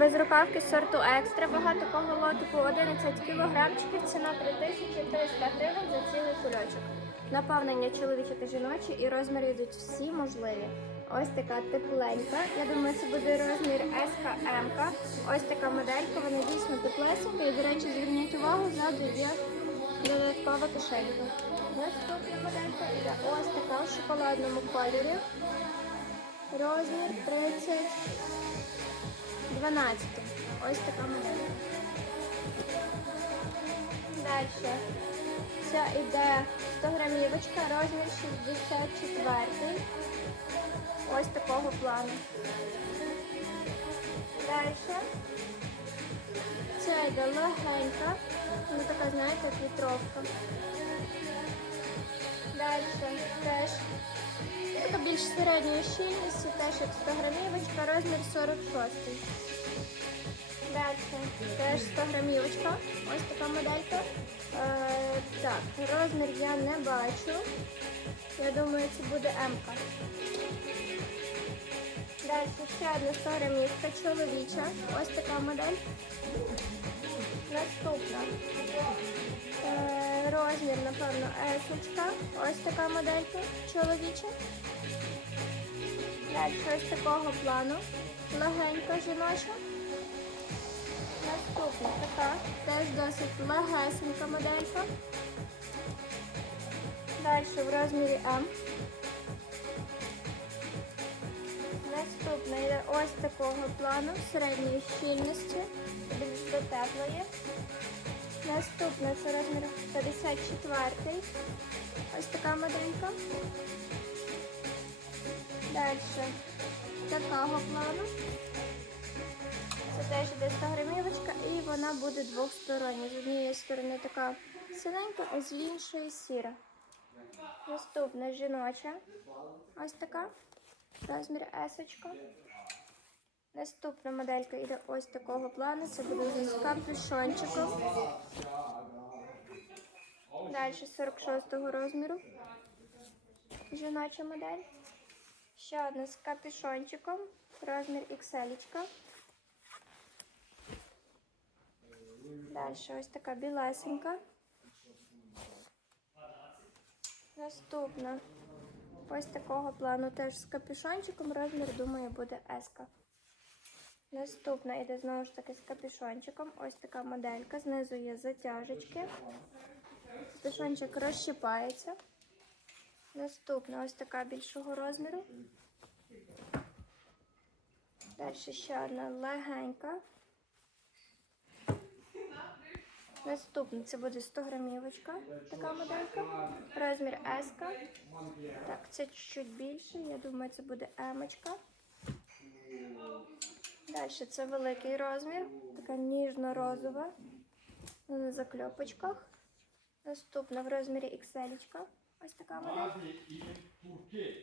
Без рукавки сорту екстра. Вага такого лотику 11 кілограмчиків. Ціна 3300 гривень за цілий кульочок. Наповнення чоловіче та жіночі і розміри йдуть всі можливі. Ось така тепленька. Я думаю, це буде розмір СКМ. Ось така моделька, вона дійсно теплесенька. І, до речі, зверніть увагу, ззаду є додаткова кишенька. Наступна моделька йде ось така в шоколадному кольорі. Розмір 30 12. Ось така модель. Далі. Ця іде 100 грамівочка, розмір 64. Ось такого плану. Далі. Ця йде легенька. Ну така, знаєте, вітровка. Далі теж така більш середньої щільності, теж як 100 грамівочка, розмір 46. Далі теж 100 грамівочка. Ось така моделька. Е, так, розмір я не бачу. Я думаю, це буде М-ка. Далі ще одна 100 грамівка чоловіча. Ось така модель. Наступна. Розмір, напевно, есочка. Ось така моделька чоловіча. Далі ось такого плану. Легенька жіноча. Наступна така. Теж досить легесенька моделька. Далі в розмірі М. Наступна йде ось такого плану середньої щільності, більш теплої. Наступна це розмір 54. Ось така моделька. Далі такого плану. Це теж йде 100 грамівочка і вона буде двостороння. З однієї сторони така синенька, а з іншої сіра. Наступна жіноча. Ось така. Розмір есочка. Наступна моделька йде ось такого плану. Це буде з капюшончиком. Далі 46-го розміру. Жіноча модель. Ще одна з капюшончиком. Розмір XL. Далі ось така білесенька. Наступна. Ось такого плану теж з капюшончиком. Розмір, думаю, буде S. Наступна йде знову ж таки з капюшончиком. Ось така моделька. Знизу є затяжечки. Капюшончик розщипається. Наступна ось така більшого розміру. Далі ще одна легенька. Наступна це буде 100 грамівочка, така моделька. Розмір S. Так, це чуть-чуть більше. Я думаю, це буде М. Далі це великий розмір, така ніжно-розова. На закльопочках. Наступна в розмірі XL. Ось така модель.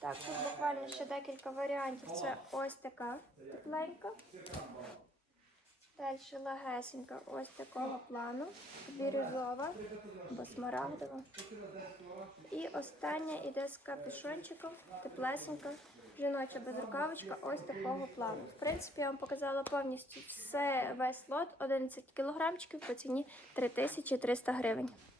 Так, тут буквально ще декілька варіантів. Це ось така тепленька. Далі лагесенька, ось такого плану, бірюзова або смарагдова. І остання іде з капюшончиком, теплесенька, жіноча безрукавочка ось такого плану. В принципі, я вам показала повністю все, весь лот, 11 кілограмчиків по ціні 3300 гривень.